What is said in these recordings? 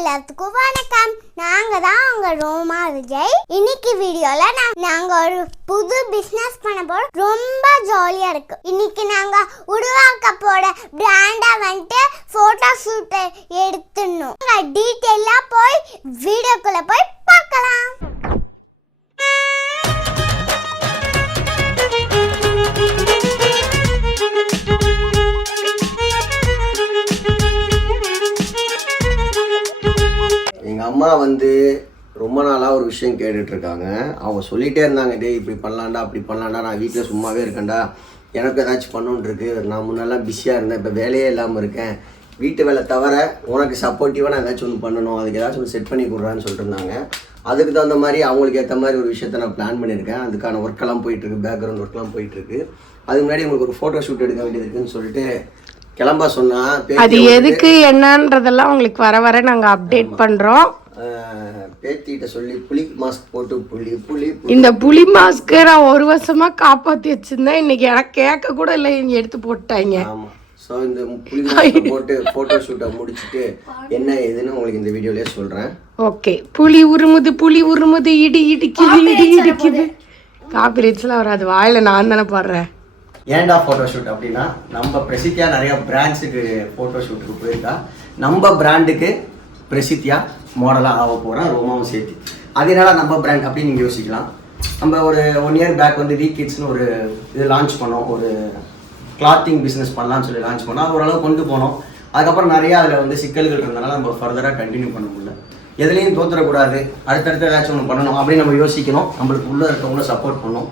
எல்லாத்துக்கும் வணக்கம். நாங்க தான் உங்க ரோமா விஜய். இன்னைக்கு வீடியோல நாங்க ஒரு புது பிசினஸ் பண்ண போறோம். ரொம்ப ஜாலியா இருக்கு. இன்னைக்கு நாங்க உருவாக்க போற பிராண்டா வந்துட்டு போட்டோ ஷூட் எடுத்துடணும். டீட்டெயிலா போய் வீடியோக்குள்ள போய் பார்க்கலாம். எங்கள் அம்மா வந்து ரொம்ப நாளாக ஒரு விஷயம் கேட்டுட்ருக்காங்க. அவங்க சொல்லிகிட்டே இருந்தாங்க, டே இப்படி பண்ணலாண்டா அப்படி பண்ணலாண்டா, நான் வீட்டில் சும்மாவே இருக்கேன்டா, எனக்கு ஏதாச்சும் பண்ணணுன்ருக்கு, நான் முன்னெல்லாம் பிஸியாக இருந்தேன், இப்போ வேலையே இல்லாமல் இருக்கேன், வீட்டு வேலை தவிர உனக்கு சப்போர்ட்டிவாக நான் ஏதாச்சும் ஒன்று பண்ணணும், அதுக்கு ஏதாச்சும் ஒன்று செட் பண்ணி கொடுறான்னு சொல்லிட்டு இருந்தாங்க. அதுக்கு தகுந்த மாதிரி அவங்களுக்கு ஏற்ற மாதிரி ஒரு விஷயத்த நான் பிளான் பண்ணியிருக்கேன். அதுக்கான ஒர்க்கெல்லாம் போயிட்டுருக்கு, பேக்ரவுண்ட் ஒர்க்லாம் போயிட்டுருக்கு. அதுக்கு முன்னாடி உங்களுக்கு ஒரு ஃபோட்டோ ஷூட் எடுக்க வேண்டியது இருக்குன்னு சொல்லிட்டு கிளம்ப சொன்னா, அது எதுக்கு என்னன்றதெல்லாம் உங்களுக்கு வர வர நாங்க அப்டேட் பண்றோம். பேத்திட்ட சொல்லி புலி மாஸ்க் போட்டு புலி இந்த புலி மாஸ்க் நான் ஒரு வருஷமா காப்பாத்தி வச்சிருந்தேன். இன்னைக்கு எனக்கு கேட்க கூட இல்லை, எடுத்து போட்டாங்க. ஆமா, ஸோ இந்த புலி மாஸ்க் போட்டு போட்டோ ஷூட்டை முடிச்சுட்டு என்ன ஏதுன்னு உங்களுக்கு இந்த வீடியோலயே சொல்றேன். ஓகே. புலி உருமுது இடி இடிக்குது. காப்பிரைட்ஸ்லாம் வராது, வாயில நான் தானே பாடுறேன். ஏன்டா ஃபோட்டோ ஷூட் அப்படின்னா, நம்ம பிரசித்தியா நிறைய பிராண்ட்ஸுக்கு ஃபோட்டோ ஷூட்டுக்கு போயிருக்கா. நம்ம பிராண்டுக்கு பிரசித்தியா மாடலாக ஆக போகிறோம், ரோமாவும் சேர்த்து. அதனால நம்ம பிராண்ட் அப்படின்னு நீங்கள் யோசிக்கலாம். நம்ம ஒரு 1 இயர் பேக் வந்து வீக் கிட்ஸ்னு ஒரு இது லான்ச் பண்ணோம். ஒரு கிளாத்திங் பிஸ்னஸ் பண்ணலான்னு சொல்லி லான்ச் பண்ணோம். அது ஓரளவு கொண்டு போனோம். அதுக்கப்புறம் நிறையா அதில் வந்து சிக்கல்கள் இருந்தனால நம்ம ஃபர்தராக கண்டினியூ பண்ண முடியல. எதுலேயும் தோற்றக்கூடாது, அடுத்தடுத்து ஏதாச்சும் ஒன்று பண்ணணும் அப்படின்னு நம்ம யோசிக்கணும். நம்மளுக்கு உள்ளே இருக்கவங்கள சப்போர்ட் பண்ணணும்.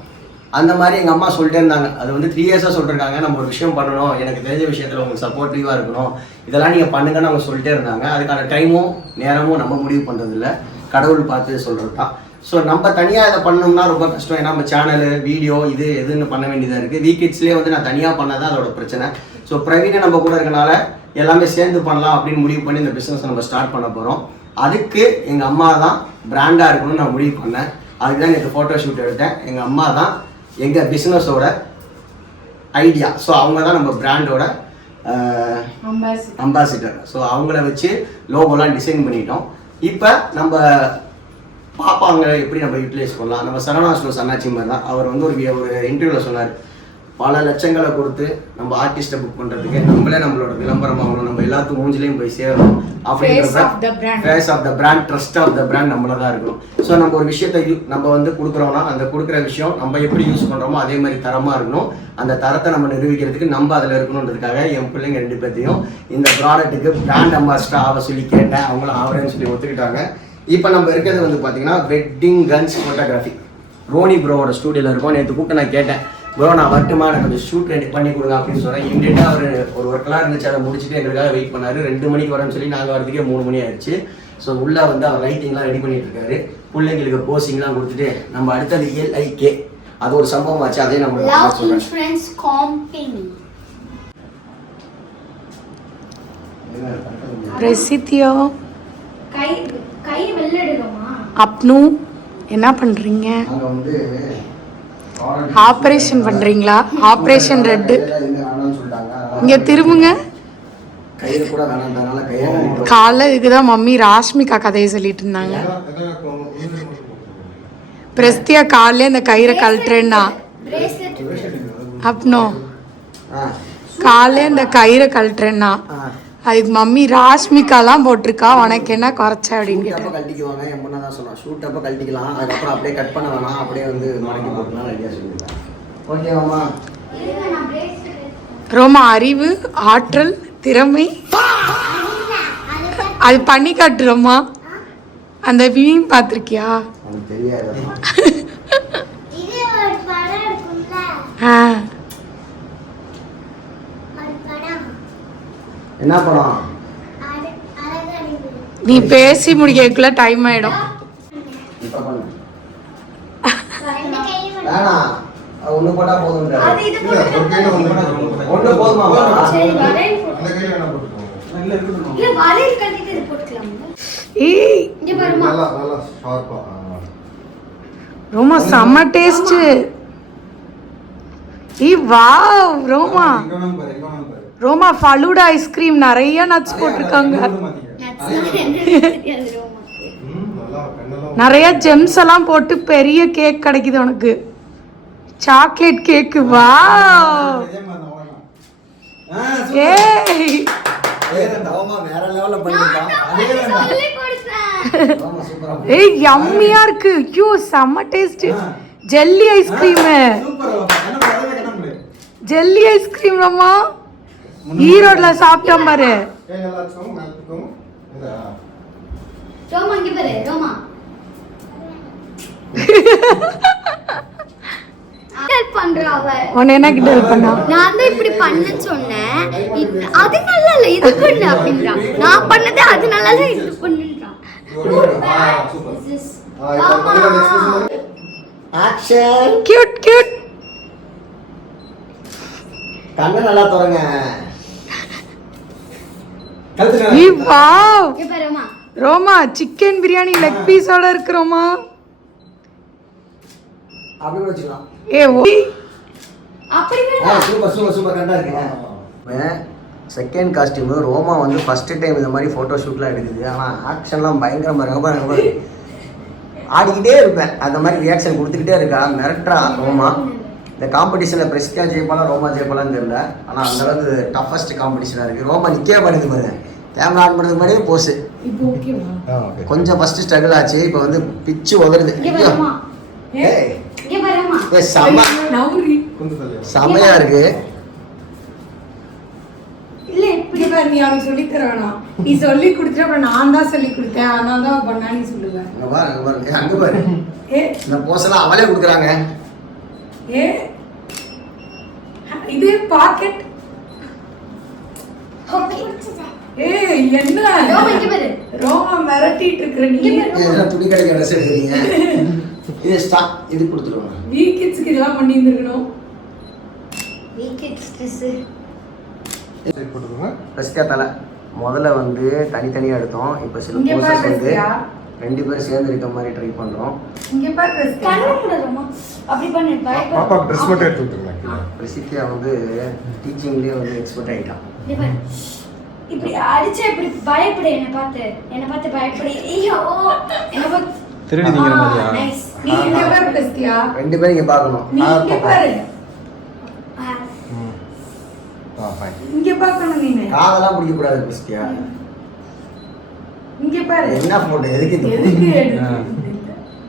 அந்த மாதிரி எங்கள் அம்மா சொல்லிட்டே இருந்தாங்க. அது வந்து 3 இயர்ஸாக சொல்லிருக்காங்க, நம்ம ஒரு விஷயம் பண்ணணும், எனக்கு தெரிஞ்ச விஷயத்தில் உங்களுக்கு சப்போர்ட்டிவாக இருக்கணும், இதெல்லாம் நீங்கள் பண்ணுங்கன்னு அவங்க சொல்லிட்டே இருந்தாங்க. அதுக்கான டைமும் நேரமும் நம்ம முடிவு பண்ணுறதில்ல, கடவுள் பார்த்து சொல்கிறது தான். ஸோ நம்ம தனியாக இதை பண்ணோம்னா ரொம்ப கஷ்டம். ஏன்னா நம்ம சேனலு வீடியோ இது எதுன்னு பண்ண வேண்டியதாக இருக்குது. வீக்கெட்ஸ்லேயே வந்து நான் தனியாக பண்ணாதான் அதோட பிரச்சனை. ஸோ பிரவீனை நம்ம கூட இருக்கனால எல்லாமே சேர்ந்து பண்ணலாம் அப்படின்னு முடிவு பண்ணி இந்த பிஸ்னஸை நம்ம ஸ்டார்ட் பண்ண போகிறோம். அதுக்கு எங்கள் அம்மா தான் பிராண்டாக இருக்கணும்னு நான் முடிவு பண்ணேன். அதுக்கு தான் எனக்கு ஃபோட்டோ ஷூட் எடுத்தேன். எங்கள் அம்மா தான் எங்கள் பிஸ்னஸோட ஐடியா. ஸோ அவங்க தான் நம்ம பிராண்டோட அம்பாசிடர். ஸோ அவங்கள வச்சு லோகோலாம் டிசைன் பண்ணிட்டோம். இப்போ நம்ம பாப்பாங்க எப்படி நம்ம யூட்டிலைஸ் பண்ணலாம். நம்ம சரவணாஸ்லோ அண்ணாச்சி மாதிரி தான். அவர் வந்து ஒரு இன்டர்வியூவில் சொன்னார், பல லட்சங்களை கொடுத்து நம்ம ஆர்டிஸ்ட்டை புக் பண்ணுறதுக்கு நம்மளே நம்மளோட விளம்பரம் ஆகணும், நம்ம எல்லாத்துக்கும் மூஞ்சிலையும் போய் சேரணும் அப்படின்ற face of the brand, trust of the brand நம்மள தான் இருக்கணும். ஸோ நம்ம ஒரு விஷயத்தை நம்ம வந்து கொடுக்குறோம்னா அந்த கொடுக்குற விஷயம் நம்ம எப்படி யூஸ் பண்ணுறோமோ அதே மாதிரி தரமாக இருக்கணும். அந்த தரத்தை நம்ம நிரூபிக்கிறதுக்கு நம்ம அதில் இருக்கணுன்றதுக்காக என் பிள்ளைங்க 2 பேர்த்தையும் இந்த ப்ராடக்ட்டுக்கு பிராண்ட் அம்பாசிடர் ஆக சொல்லி கேட்டேன். அவங்களும் ஆவரேன்னு சொல்லி ஒத்துக்கிட்டாங்க. இப்போ நம்ம இருக்கிறது வந்து பார்த்தீங்கன்னா வெட்டிங் கன்ஸ் ஃபோட்டோகிராஃபி ரோனி ப்ரோவோட ஸ்டூடியோவில் இருக்கும். நேற்று கூப்பிட்டு நான் கேட்டேன், ப்ரோ நான் வரட்டுமா, எனக்கு கொஞ்சம் ஷூட் ரெடி பண்ணி கொடுங்க அப்படின்னு சொன்னேன். இமீடியட்டாக அவர் ஒரு ஒர்க்கெலாம் இருந்துச்சு, அதை முடிச்சுட்டு எங்களுக்காக வெயிட் பண்ணார். 2 மணிக்கு வரேன்னு சொல்லி நாங்கள் வரதுக்கே 3 மணி ஆயிடுச்சு. ஸோ உள்ளே வந்து அவர் லைட்டிங்லாம் ரெடி பண்ணிட்டு இருக்காரு. பிள்ளைங்களுக்கு போஸ்டிங்லாம் கொடுத்துட்டு நம்ம அடுத்தது LIK அது ஒரு சம்பவம் ஆச்சு, அதே நம்ம பிரசித்தியோ அப்னு என்ன பண்றீங்க? அங்கே வந்து ஆபரேஷன் பண்றீங்களா? ஆபரேஷன் ரெட் இங்க திரும்புங்க. காலைல இதுக்குதான் மம்மி ராஷ்மிகா கதையை சொல்லிட்டு இருந்தாங்க. பிரஸ்தியா காலைல இந்த கயிறை கழட்டுறேன்னா அப்பனோ காலைல இந்த கயிறை கழட்டுறேன்னா அதுக்கு மம்மி ராஷ்மிகாலாம் போட்டிருக்கா, உனக்கு என்ன குறைச்ச அப்படின்னு கேட்டேன். கழட்டிக்குவாங்க, என் முன்னே தான் சொன்னான், ஷூட் அப்போ கழட்டிக்கலாம், அதுக்கப்புறம் அப்படியே கட் பண்ண வேணாம், அப்படியே வந்து மடக்கி போட்டுலாம் ஐடியா சொல்லியிருக்கேன். ஓகேவாம்மா? ரொம்ப அறிவு, ஆற்றல், திறமை அது பண்ணி காட்டுறோமா? அந்த மீன் பார்த்துருக்கியா? எனக்கு தெரியாது. என்ன படம்? நீ பேசி முடிக்கக்குள்ள டைம் ஆயிடும். இப்ப பண்ணு. வேணா ஒண்ணு போட்டா போதும். ஒண்ணு போதுமா? ரொம்ப செம்ம டேஸ்ட். வாவ் ரோமா, ரோமா ஃபலூடா ஐஸ்கிரீம் நிறைய நட்ஸ் போட்டிருக்காங்க. நிறைய ஜெம்ஸ் எல்லாம் போட்டு பெரிய கேக் கிடைக்குது உனக்கு. சாக்லேட் கேக்கு. வா ஏய் வேற லெவல்ல பண்ணிருக்கான். ஏய் யம்மியா இருக்கு. ஐயோ செம்ம taste. Jelly ice cream. Jelly ice cream அம்மா ஈரோட்ல சாப்பிட்டோம் பாரு. உன்னை என்ன கிட்ட ஹெல்ப் பண்ணா? நான் தான் இப்படி பண்ண சொன்னேன். அது நல்லா இல்ல இது பண்ணு அப்படின்றா. நான் பண்ணதே அது நல்லா இல்ல இது பண்ணுன்றா. ஆக்ஷன். Cute cute. கண்ணு நல்லா தரங்க. ஈ வாவ். ரோமா சிக்கன் பிரியாணி லெக் பீஸோட இருக்கு ரோமா. அப்படி வச்சுக்கலாம். ஏ ஓ அப்படி சூப்பர் சூப்பர் சூப்பர் கண்டா இருக்குங்க. செகண்ட் காஸ்டியூம் ரோமா வந்து ஃபர்ஸ்ட் டைம் இந்த மாதிரி ஃபோட்டோ ஷூட்லாம் எடுக்குது. ஆனால் ஆக்ஷன்லாம் பயங்கரமாக இருக்கு. ஆடிக்கிட்டே இருப்பேன் அந்த மாதிரி ரியாக்ஷன் கொடுத்துக்கிட்டே இருக்கா. மிரட்டுறா ரோமா. இந்த காம்படிஷனில் பிரசித்தியா ஜெயிப்பாலா ரோமா ஜெயிப்பாலான்னு தெரியல. ஆனால் அந்தளவுக்கு டஃபஸ்ட் காம்படிஷனாக இருக்குது. ரோமா நிற்கவே பண்ணுது பாருங்க. கேமரா ஆன் பண்ணுறது மாதிரியே போஸு. கொஞ்சம் ஃபஸ்ட்டு ஸ்ட்ரகிள் ஆச்சு. இப்போ வந்து பிச்சு உதறுது. செமையா இருக்கு. இல்ல இப்படி பாரு நீ அவனுக்கு சொல்லி தர வேணாம். நீ சொல்லி கொடுத்துட்டு அப்புறம் நான் தான் சொல்லி கொடுத்தேன் அதனால தான் பண்ணா நீ சொல்லுவ. அங்க பாரு அங்க பாரு. இந்த போஸ்லாம் அவளே கொடுக்குறாங்க. ஏ இது பாக்கெட். ஏய் என்ன ரோமா மிரட்டிட்டு இருக்கற நீ. துணி கடைக்கு ட்ரெஸ் எடுக்கிறீங்க. இது ஸ்டாக் இது கொடுத்துருவாங்க. வீ கிட்ஸ்க்கு இதெல்லாம் பண்ணி இருந்திருக்கணும். வீ கிட்ஸ் ட்ரெஸ் போட்டுக்கோங்க. பிரசித்தியா தலை முதல்ல வந்து தனித்தனியாக எடுத்தோம். இப்போ சில போசஸ் வந்து ரெண்டு பேரும் சேர்ந்து இருக்க மாதிரி ட்ரை பண்ணுறோம். இங்கே பாரு பிரசித்தியா. கண்ணு மூடுறோமா அப்படி பண்ணு. பாப்பா ட்ரெஸ் மட்டும் எடுத்து விட்டுருங்க. பிரசித்தியா வந்து டீச்சிங்லேயே வந்து எக்ஸ்பர்ட் ஆகிட்டான். இப்படி அடிச்சா இப்படி பயப்படு. என்ன பார்த்து பயப்படு. ஐயோ என்ன பார்த்து திருடி திங்கிற மாதிரியா? நைஸ். நீ இங்க பாரு பிரசித்தியா. ரெண்டு பேரும் இங்கே பார்க்கணும். நீ இங்க பாரு. ஃபைன். இங்க பார்க்கணும் நீ. காதெல்லாம் பிடிக்க கூடாது பிரசித்தியா. இங்க பாரு. என்ன போட்டோ எதுக்கு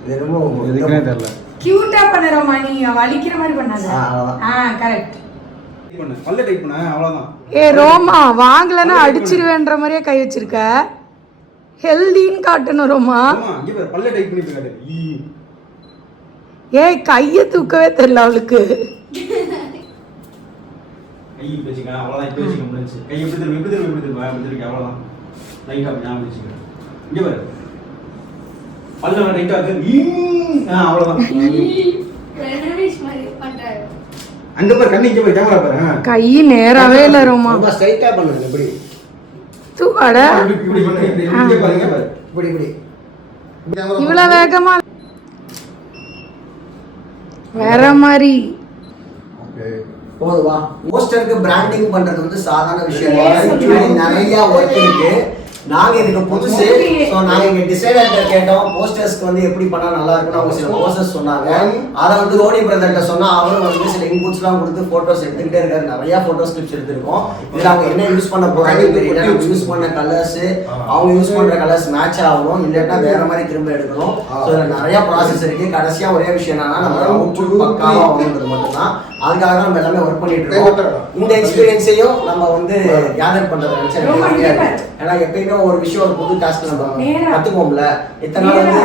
இது ரொம்ப எதுக்குனே தெரியல. கியூட்டா பண்ணறோமா நீ. வலிக்கிற மாதிரி பண்ணாத. கரெக்ட். பண்ணு பல்ல டைப் பண்ண அவ்வளவுதான். ஏ ரோமா வாங்கலன்னா அடிச்சிருவேன்ற மாதிரியே கை வச்சிருக்க. ஹெல்தின்னு காட்டணும் ரோமா. இங்க பாரு பல்ல டைப் பண்ணி காட்டு. ஏய் கையை தூக்கவே தெரியல அவளுக்கு. கை பேசிக்க அவ்வளவுதான். இப்ப பேசிக்க முடிஞ்சு. கை எப்படி திரும்ப அவ்வளவுதான். லைட்டா ஞாபகம் வச்சுக்க. இங்க பாரு பல்ல லைட்டா அவ்வளவுதான். ரெனவேஷ் மாதிரி பண்றாரு. அங்க பாரு கண்ணு இங்க பாரு கேமரா பாரு. கை நேராவே இல்ல ரோமா. ரொம்ப ஸ்ட்ரைட்டா பண்ணுங்க. இப்படி தூவாட இப்படி பண்ணு. இங்க பாருங்க பாரு. இப்படி இவ்வளவு வேகமா வேற மாதிரி. போதுவா. போஸ்டருக்கு பிராண்டிங் பண்றது வந்து சாதாரண விஷயம் இல்லை. நிறைய ஒர்க் இருக்கு. நாங்க இதுக்கு புதுசு. ஸோ நாங்க இங்க டிசைனர் கேட்டோம் போஸ்டர்ஸ்க்கு வந்து எப்படி பண்ணா நல்லா இருக்குன்னு அவங்க சில போஸ்டர்ஸ் சொன்னாங்க. அதை வந்து ரோனி பிரதர்கிட்ட சொன்னா அவரும் வந்து சில இன்புட்ஸ்லாம் கொடுத்து போட்டோஸ் எடுத்துக்கிட்டே இருக்காரு. நிறைய போட்டோஸ் கிளிப்ஸ் எடுத்திருக்கோம். இதுல அவங்க என்ன யூஸ் பண்ண போறாங்கன்னு தெரியல. யூஸ் பண்ண கலர்ஸ் அவங்க யூஸ் பண்ற கலர்ஸ் மேட்ச் ஆகணும். இல்லைன்னா வேற மாதிரி திரும்ப எடுக்கணும். ஸோ இதுல நிறைய ப்ராசஸ் இருக்கு. கடைசியா ஒரே விஷயம் என்னன்னா நம்ம அவுட்புட் பக்காவா வாங்குறது மட்டும்தான். அதுக்காக தான் நம்ம எல்லாமே ஒர்க் பண்ணிட்டு இருக்கோம். இந்த எக்ஸ்பீரியன்ஸையும் நம்ம வந்து கேதர் பண்றதை நினைச்சு. ஏன்னா எப்பயுமே ஒரு விஷயம் ஒரு புது டாஸ்க் நம்ம கத்துப்போம்ல. இத்தனை நாள் வந்து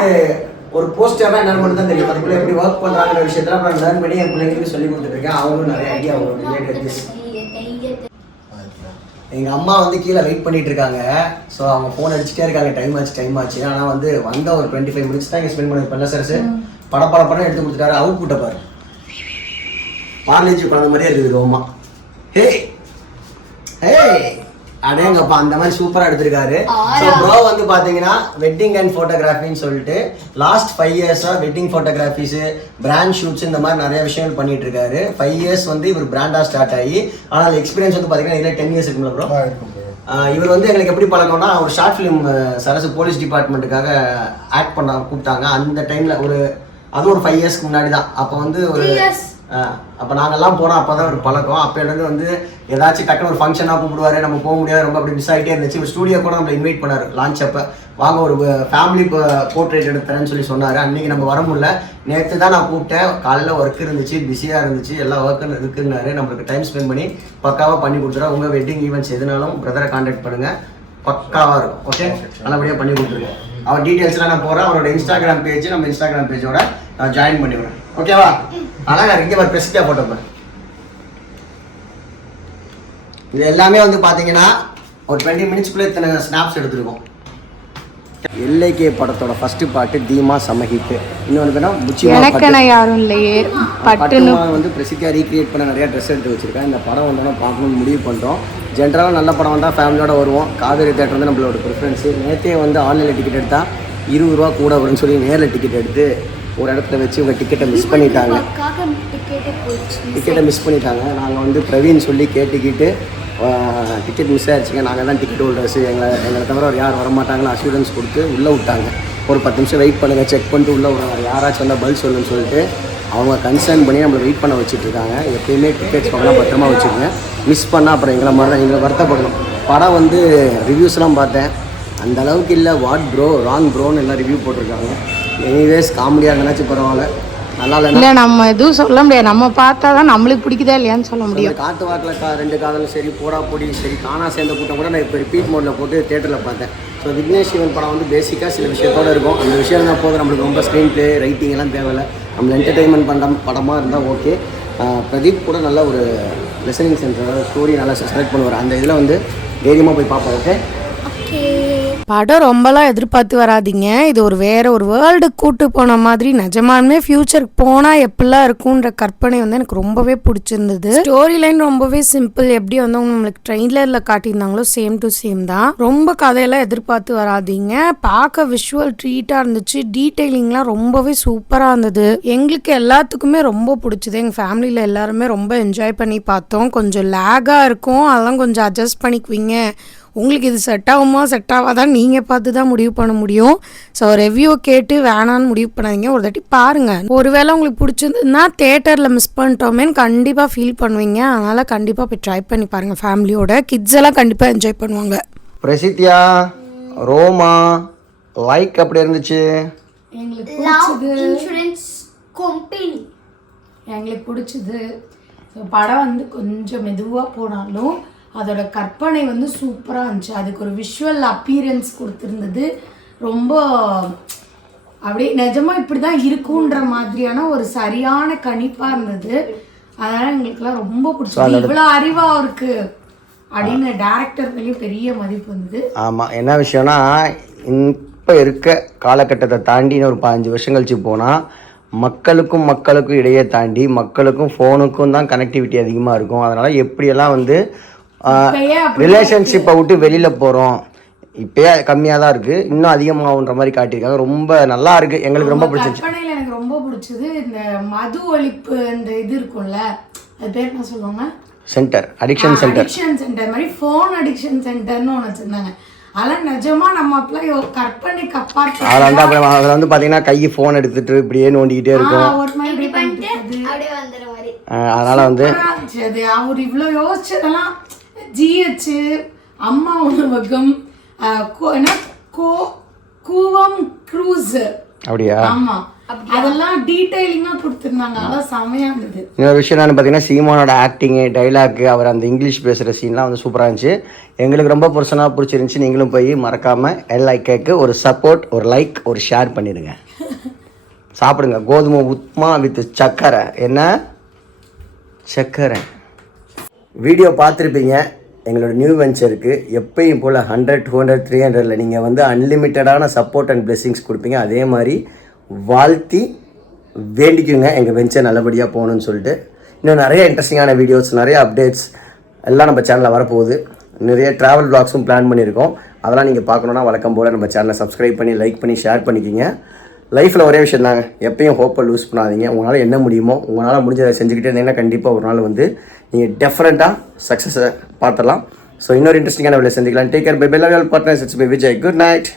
ஒரு போஸ்டர்னா என்னன்னு மட்டும் தான் தெரியும். அதுக்குள்ள எப்படி ஒர்க் பண்றாங்கிற விஷயத்துல அப்புறம் லேர்ன் பண்ணி என் பிள்ளைங்களுக்கு சொல்லி கொடுத்துட்டு இருக்கேன். அவங்களும் நிறைய ஐடியா எங்க அம்மா வந்து கீழே வெயிட் பண்ணிட்டு இருக்காங்க. ஸோ அவங்க ஃபோன் அடிச்சுட்டே இருக்காங்க. டைம் ஆச்சு. ஆனால் வந்து வந்த ஒரு 25 மினிட்ஸ் தான் இங்கே ஸ்பெண்ட் பண்ணி பண்ண சார் படம் எடுத்து கொடுத்துட்டாரு. அவுட் புட்டை பாரு. பார்லேஜி குழந்தை மாதிரியே இருக்குது ரோமா. ஹே ஹே அடேங்கப்பா அந்த மாதிரி சூப்பரா எடுத்திருக்காரு. ஸோ ப்ரோ வந்து பாத்தீங்கன்னா வெட்டிங் அண்ட் போட்டோகிராஃபின்னு சொல்லிட்டு லாஸ்ட் 5 இயர்ஸா வெட்டிங் போட்டோகிராஃபிஸ் பிராண்ட் ஷூட்ஸ் இந்த மாதிரி நிறைய விஷயங்கள் பண்ணிட்டு இருக்காரு. 5 இயர்ஸ் வந்து இவர் பிராண்டா ஸ்டார்ட் ஆகி ஆனால் எக்ஸ்பீரியன்ஸ் வந்து பாத்தீங்கன்னா இதுல 10 இயர்ஸ் இருக்குல்ல ப்ரோ. இவர் வந்து எங்களுக்கு எப்படி பழக்கம்னா ஒரு ஷார்ட் ஃபிலிம் சரசு போலீஸ் டிபார்ட்மெண்ட்டுக்காக ஆக்ட் பண்ண கூப்பிட்டாங்க. அந்த டைமில் அது ஒரு 5 இயர்ஸ்க்கு முன்னாடி தான். அப்போ வந்து ஒரு அப்போ நாங்கள்லாம் போனோம். அப்போ தான் ஒரு பழக்கம். அப்போலேருந்து வந்து ஏதாச்சும் டக்குனு ஒரு ஃபங்க்ஷனாக கூப்பிடுவாரு, நம்ம போக முடியாது, ரொம்ப அப்படி மிஸ் ஆகிட்டே இருந்துச்சு. ஒரு ஸ்டூடியோ கூட நம்ம இன்வைட் பண்ணார் லான்ச் அப்போ, வாங்க ஒரு ஃபேமிலி போர்ட்ரேட் எடுத்துறேன்னு சொல்லி சொன்னார். அன்றைக்கி நம்ம வர முடியல. நேற்று தான் நான் கூப்பிட்டேன். காலையில் ஒர்க் இருந்துச்சு, பிஸியாக இருந்துச்சு, எல்லா ஒர்க்கும் இருக்குன்னாரு. நம்மளுக்கு டைம் ஸ்பெண்ட் பண்ணி பக்காவாக பண்ணி கொடுத்துருவோம். உங்கள் வெட்டிங் ஈவெண்ட்ஸ் எதுனாலும் பிரதரை கான்டாக்ட் பண்ணுங்கள், பக்காவாக இருக்கும். ஓகே, நல்லபடியாக பண்ணி கொடுத்துருக்கேன். அவர் டீட்டெயில்ஸ்லாம் நான் போகிறேன். அவரோட இன்ஸ்டாகிராம் பேஜ் நம்ம இன்ஸ்டாகிராம் பேஜோட நான் ஜாயின் பண்ணிவிடுறேன். ஓகேவா? அழகா இங்கே ஒரு பிரசித்தியா போட்டோ பாரு. இது எல்லாமே வந்து பார்த்தீங்கன்னா ஒரு 20 மினிட்ஸ்க்குள்ளே இத்தனை ஸ்னாப்ஸ் எடுத்துருக்கோம். எல்லைக்கே படத்தோட ஃபர்ஸ்ட் பாட்டு தீமா செம ஹிட். இன்னொன்று எனக்கென யாரும் இல்லையே பட்டுமா வந்து பிரசித்தியா ரீக்ரியேட் பண்ண நிறைய ட்ரெஸ் எடுத்து வச்சிருக்கேன். இந்த படம் வந்தோன்னா பார்க்கணும்னு முடிவு பண்ணுறோம். ஜென்ரலாக நல்ல படம் வந்தால் ஃபேமிலியோட வருவோம். காவேரி தேட்டர் வந்து நம்மளோட ப்ரிஃபரன்ஸு. நேற்றே வந்து ஆன்லைனில் டிக்கெட் எடுத்தால் 20 ரூபா கூட வரும்னு சொல்லி நேரில் டிக்கெட் எடுத்து ஒரு இடத்துல வச்சு உங்கள் டிக்கெட்டை மிஸ் பண்ணிட்டாங்க. நாங்கள் வந்து பிரவீன் சொல்லி கேட்டுக்கிட்டு டிக்கெட் மிஸ் ஆகிடுச்சிங்க, நாங்கள் தான் டிக்கெட் ஹோல்டர்ஸு, எங்களை தவிர ஒரு யார் வரமாட்டாங்கன்னு அஷூரன்ஸ் கொடுத்து உள்ளே விட்டாங்க. ஒரு 10 நிமிஷம் வெயிட் பண்ணுங்கள், செக் பண்ணிட்டு உள்ளே விடுறாங்க, யாராச்சும் வந்தால் பதில் சொல்லுன்னு சொல்லிட்டு அவங்க கன்சர்ன் பண்ணி நம்மளை வெயிட் பண்ண வச்சுட்ருக்காங்க. எப்பயுமே டிக்கெட்ஸ் வாங்கினா பத்திரமா வச்சுருங்க. மிஸ் பண்ணால் அப்புறம் எங்களை மாதிரி தான் எங்களை வருத்தப்படணும். படம் வந்து ரிவ்யூஸ்லாம் பார்த்தேன், அந்த அளவுக்கு இல்லை. வாட் ப்ரோ ராங் ப்ரோன்னு எல்லாம் ரிவ்யூ போட்டிருக்காங்க. எனிவேஸ் காமெடியாக இருந்தாச்சும் பரவாயில்ல, நல்லா இல்லை. நம்ம எதுவும் சொல்ல முடியாது, நம்ம பார்த்தா தான் நம்மளுக்கு பிடிக்குதா இல்லையான்னு சொல்ல முடியும். காற்று வாக்கில் 2 காதலும் சரி, போடா பொடி சரி, காணா சேர்ந்த கூட்டம் கூட நான் இப்போ ரிப்பீட் மோடில் போட்டு தேட்டரில் பார்த்தேன். ஸோ விக்னேஷ் சிவன் படம் வந்து பேசிக்காக சில விஷயத்தோடு இருக்கும். அந்த விஷயம் தான் போது, நம்மளுக்கு ரொம்ப ஸ்க்ரீன் ப்ளே ரைட்டிங் எல்லாம் தேவையில்லை. நம்மளை என்டர்டெயின்மெண்ட் பண்ணுற படமாக இருந்தால் ஓகே. பிரதீப் கூட நல்ல ஒரு லிசனிங் சென்டர் ஸ்டோரி நல்லா செலக்ட் பண்ணுவார். அந்த இதில் வந்து தைரியமாக போய் பார்ப்போம். ஓகே, படம் ரொம்பலாம் எதிர்பார்த்து வராதிங்க. இது ஒரு வேற ஒரு வேர்ல்டுக்கு கூட்டு போன மாதிரி. நிஜமானுமே ஃபியூச்சருக்கு போனால் எப்படிலாம் இருக்கும்ன்ற கற்பனை வந்து எனக்கு ரொம்பவே பிடிச்சிருந்தது. ஸ்டோரி லைன் ரொம்பவே சிம்பிள். எப்படி வந்து நம்மளுக்கு ட்ரெய்லரில் காட்டியிருந்தாங்களோ சேம் டு சேம் தான். ரொம்ப கதையெல்லாம் எதிர்பார்த்து வராதிங்க. பார்க்க விஷுவல் ட்ரீட்டாக இருந்துச்சு. டீட்டெயிலிங்லாம் ரொம்பவே சூப்பராக இருந்தது. எங்களுக்கு எல்லாத்துக்குமே ரொம்ப பிடிச்சது. எங்கள் ஃபேமிலியில் எல்லாருமே ரொம்ப என்ஜாய் பண்ணி பார்த்தோம். கொஞ்சம் லேகாக இருக்கும், அதெல்லாம் கொஞ்சம் அட்ஜஸ்ட் பண்ணிக்குவீங்க. உங்களுக்கு இது செட் ஆகுமா செட் ஆகாதான் நீங்கள் பார்த்து தான் முடிவு பண்ண முடியும். ஸோ ரிவ்யூ கேட்டு வேணான்னு முடிவு பண்ணாதீங்க, ஒரு தாட்டி பாருங்கள். ஒருவேளை உங்களுக்கு பிடிச்சிருந்ததுன்னா தேட்டரில் மிஸ் பண்ணிட்டோமேன்னு கண்டிப்பாக ஃபீல் பண்ணுவீங்க. அதனால் கண்டிப்பாக போய் ட்ரை பண்ணி பாருங்கள் ஃபேமிலியோட. கிட்ஸ் எல்லாம் கண்டிப்பாக என்ஜாய் பண்ணுவாங்க. பிரசித்தியா ரோமா லைக் அப்படி இருந்துச்சு. எங்களுக்கு பிடிச்சது. படம் வந்து கொஞ்சம் மெதுவாக போனாலும் அதோட கற்பனை வந்து சூப்பராக இருந்துச்சு. அதுக்கு ஒரு விஷுவல் அப்பீரன்ஸ் கொடுத்துருந்தது. ரொம்ப அப்படியே நிஜமாக இப்படி தான் இருக்குன்ற மாதிரியான ஒரு சரியான கணிப்பாக இருந்தது. அதனால் எங்களுக்குலாம் ரொம்ப பிடிச்சது. இவ்வளோ அறிவாக இருக்கு அப்படின்னு டேரக்டர் மேலேயும் பெரிய மதிப்பு வந்தது. ஆமாம், என்ன விஷயம்னா இப்போ இருக்க காலகட்டத்தை தாண்டி ஒரு 15 வருஷம் கழிச்சு போனால் மக்களுக்கும் இடையே தாண்டி மக்களுக்கும் ஃபோனுக்கும் தான் கனெக்டிவிட்டி அதிகமாக இருக்கும். அதனால் எப்படியெல்லாம் வந்து ரிலேஷன்ஷிப்பை விட்டு வெளியில் போகிறோம், இப்போயே கம்மியாக தான் இருக்குது, இன்னும் அதிகமாகுன்ற மாதிரி காட்டியிருக்காங்க. ரொம்ப நல்லா இருக்குது, எங்களுக்கு ரொம்ப பிடிச்சிருச்சு. எனக்கு ரொம்ப பிடிச்சது இந்த மது ஒழிப்பு இந்த இது இருக்கும்ல, அது பேர் என்ன சொல்லுவாங்க, சென்டர், அடிக்ஷன் சென்டர் மாதிரி ஃபோன் அடிக்ஷன் சென்டர்னு ஒன்று வச்சுருந்தாங்க. அதெல்லாம் நிஜமா நம்ம அப்பெல்லாம் கற்பனை கப்பாட்டு. அதில் வந்து பார்த்தீங்கன்னா கை ஃபோன் எடுத்துட்டு இப்படியே நோண்டிக்கிட்டே இருக்கும். அதனால வந்து அவர் இவ்வளோ யோசிச்சதெல்லாம் ஜிஹெச், அம்மா உணவகம், கூவம் க்ரூஸ், அப்படியா? ஆமா, அதெல்லாம் டீடைலிங்கா கொடுத்துருந்தாங்க. அதெல்லாம் செமையா இருந்தது. இன்னொரு விஷயம் என்னன்னு பார்த்தீங்கன்னா சீமானோட ஆக்டிங்கு, டைலாக்கு, அவர் அந்த இங்கிலீஷ் பேசுகிற சீன்லாம் வந்து சூப்பராக இருந்துச்சு. எங்களுக்கு ரொம்ப பர்சனலாக பிடிச்சிருந்துச்சி. நீங்களும் போய் மறக்காமல் எல்ஐகேக்கு ஒரு சப்போர்ட், ஒரு லைக், ஒரு ஷேர் பண்ணிடுங்க. சாப்பிடுங்க கோதுமை உப்மா வித் சக்கரை. என்ன சக்கரை? வீடியோ பார்த்துருப்பீங்க. எங்களோட நியூ வெஞ்சருக்கு எப்பயும் போல் 100, 200, 300 நீங்கள் வந்து அன்லிமிட்டடான சப்போர்ட் அண்ட் பிளெஸிங்ஸ் கொடுப்பீங்க. அதே மாதிரி வாழ்த்தி வேண்டிக்குங்க எங்கள் வெஞ்சர் நல்லபடியாக போகணுன்னு சொல்லிட்டு. இன்னும் நிறைய இன்ட்ரெஸ்டிங்கான வீடியோஸ், நிறைய அப்டேட்ஸ் எல்லாம் நம்ம சேனலில் வரப்போகுது. நிறைய ட்ராவல் வ்ளாக்ஸும் பிளான் பண்ணியிருக்கோம். அதெல்லாம் நீங்கள் பார்க்கணுன்னா வழக்கம் போல் நம்ம சேனலை சப்ஸ்கிரைப் பண்ணி லைக் பண்ணி ஷேர் பண்ணிக்கிங்க. லைஃப்பில் ஒரே விஷயம் தாங்க, எப்பயும் ஹோப்பை லூஸ் பண்ணாதீங்க. உங்களால் என்ன முடியுமோ உங்களால் முடிஞ்சதை செஞ்சுக்கிட்டே இருந்தீங்கன்னா கண்டிப்பாக ஒரு நாள் வந்து நீங்கள் டெஃபரெண்ட்டாக சக்ஸஸை பார்த்துடலாம். ஸோ இன்னொரு இன்ட்ரெஸ்டிங்கான வீடியோ சந்திக்கலாம். Take care. Bye bye. Love you all partners. It's by Vijay. Good night.